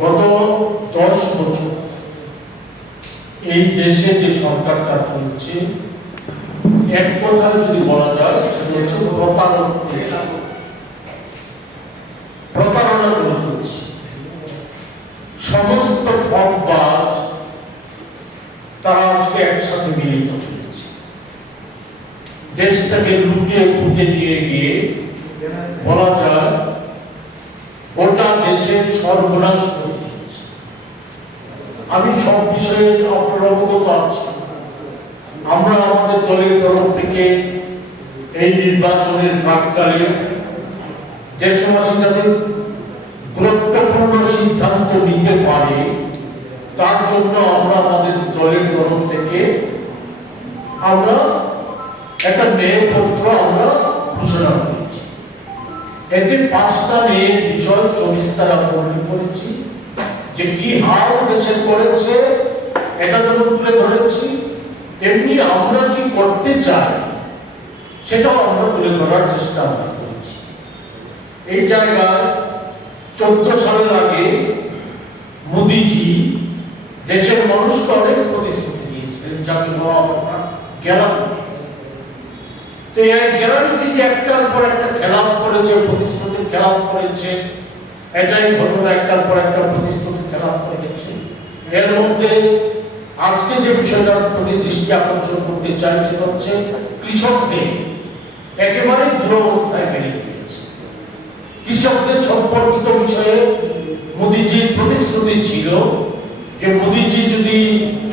গত 10 বছর এই দেশে যে সরকারটা চলছে, এক কথায় যদি বলা যায় সেটা হচ্ছে প্রতারণা করে চলছে। সমস্ত ঠকবাজ তারা আজকে একসাথে মিলিত হয়েছে, দেশটাকে লুটিয়ে ফুটে নিয়ে গিয়ে বলা যায় গোটা দেশের সর্বনাশ করে দিয়েছে। আমি সব বিষয়ে আপনারা অবগত আছি। আমরা আমাদের দলের তরফ থেকে এই নির্বাচনের প্রাক্কালে দেশবাসী যাতে গুরুত্বপূর্ণ সিদ্ধান্ত নিতে পারে তার জন্য আমরা আমাদের দলের তরফ থেকে আমরা একটা ন্যায়পত্র আমরা ঘোষণা করেছি। এতে 5টা ন্যায়ের বিষয় সবিস্তার আমরা করেছি, যে কি হাল দেশে করেছে এটা যখন তুলে ধরেছি, তেমনি আমরা কি করতে চাই সেটাও আমরা তুলে ধরার চেষ্টা আমরা করেছি। এই জায়গায় 14 সালের আগে মোদিজি দেশের মানুষকে অনেক প্রতিশ্রুতি দিয়েছিলেন, যাকে বলা হয় গ্যারান্টি। তো এই গ্যারান্টি যে একটার পর একটা খেলাপ করেছে, প্রতিশ্রুতির খেলাপ করেছে, এটাই ঘটনা, একটার পর একটা প্রতিশ্রুতি খেলাপ করে গেছে। এর মধ্যে আজকে যে বিষয়টার প্রতি দৃষ্টি আকর্ষণ করতে চাই সেটা হচ্ছে কৃষকদের একেবারে দুরবস্থায় ফেলে দিয়েছে। কৃষকদের সম্পর্কিত বিষয়ে মোদিজির প্রতিশ্রুতি ছিল যে মোদিজি যদি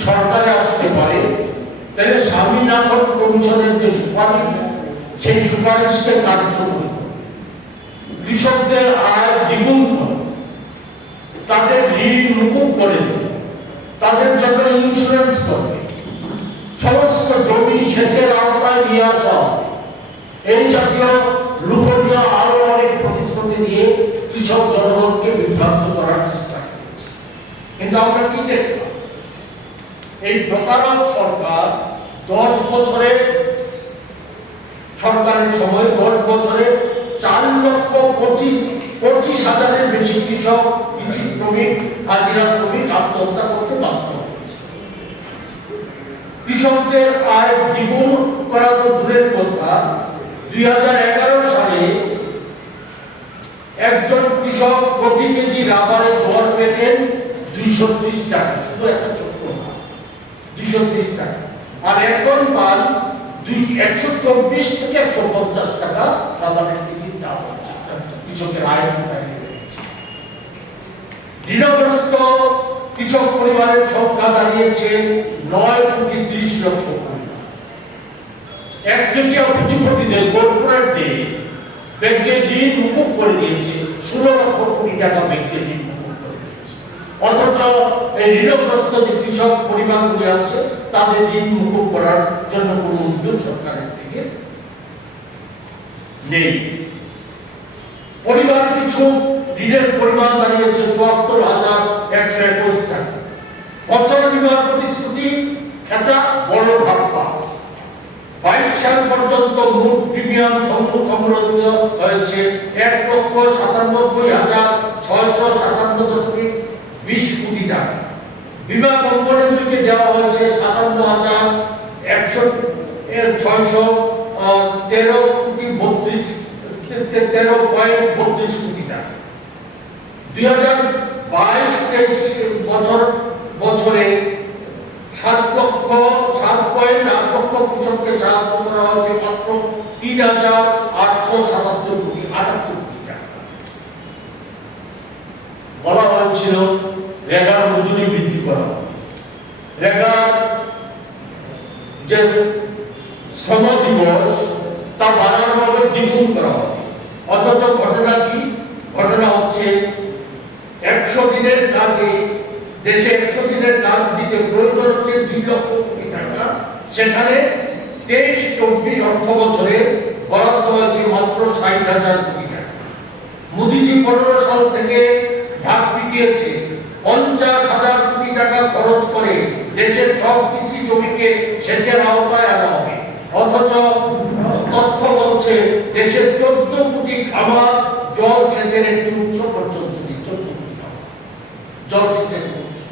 সরকারে আসতে পারে তাহলে স্বামীনাথন কমিশনের যে সুপারিশ, সেই সুপারিশকে কার্যকরী করবে, কৃষকদের আয় দ্বিগুণ করবে, তাদের ঋণ মুকুব করে দেবে, তাদের জন্য ইন্স্যুরেন্স করবে, সমস্ত জমি সেচের আওতায় নিয়ে আসা হবে। এই জাতীয় লুপনীয় আরো অনেক প্রতিশ্রুতি দিয়ে কৃষক জনগণকে বিভ্রান্ত করার চেষ্টা করেছে। কিন্তু আমরা কি দেখলাম? এই প্রতারক সরকার 10 বছরের সরকারের সময় 10 বছরে 4,25,000-এর বেশি কৃষক, কৃষি শ্রমিক, হাজিরা শ্রমিক আত্মহত্যা করতে বাধ্য হয়েছে। কৃষকদের আয় দ্বিগুণ করা তো দূরের কথা, 2011 সালে একজন কৃষক প্রতি কেজি রাবারের দর পেতেন 230 টাকা, শুধু একটা ছোট্ট 230 টাকা, আর এখন পান 124 থেকে 150 টাকা রাবারের কেজির দাম হচ্ছে। কৃষকের আয় ঋণগ্রস্ত কৃষক পরিবারের সংখ্যা দাঁড়িয়েছে 9,30,00,000 পরিবার। একচেটিয়া পুঁজিপতিদের, কর্পোরেটদের ব্যাংকের ঋণ মুকুব করে দিয়েছে, 16 লক্ষ কোটি টাকা ব্যাংকের ঋণ মুকুব করে দিয়েছে। অথচ এই ঋণগ্রস্ত যে কৃষক পরিবারগুলি আছে তাদের ঋণ মুকুব করার জন্য কোনো উদ্যোগ সরকারের থেকে নেই। পরিবার পিছু ঋণের পরিমাণ দাঁড়িয়েছে 74,121 টাকা। ফসল বীমার প্রতিশ্রুতি একটা বড় ধাপ্পা। 22 সাল পর্যন্ত মোট প্রিমিয়াম সংগ্রহিত হয়েছে 1,97,657.20 কোটি টাকা। বীমা কোম্পানিগুলিকে দেওয়া হয়েছে 57,613.32 কোটি টাকা। 2022-23 বছরে 7.8 লক্ষ কৃষককে সাহায্য করা হয়েছে মাত্র 3,877 কোটি 78 কোটি টাকা। বলা হয়েছিল রেগার মজুরি বৃদ্ধি করা হবে, রেগার যে শ্রম দিবস তা বাড়ানো হবে, দ্বিগুণ করা হবে। অথচ ঘটনা কি? ঘটনা হচ্ছে 100 দিনের কাজে দেশে 100 দিনের কাজ দিতে প্রয়োজন হচ্ছে 2 লক্ষ কোটি টাকা, সেখানে 23-24 অর্থ বছরে বরাদ্দ হয়েছে মাত্র 60,000 কোটি টাকা। মোদিজি 15 সাল থেকে ভাগ পিটিয়েছে 50,000 কোটি টাকা খরচ করে দেশের সব কৃষি জমিকে সেচের আওতায় আনা হবে। অথচ তথ্য বলছে দেশের 14 কোটি খামার জল সেচের একটি উৎস পর্যন্ত নেই। 14 কোটি খামার চলচ্চিত্রের উৎস।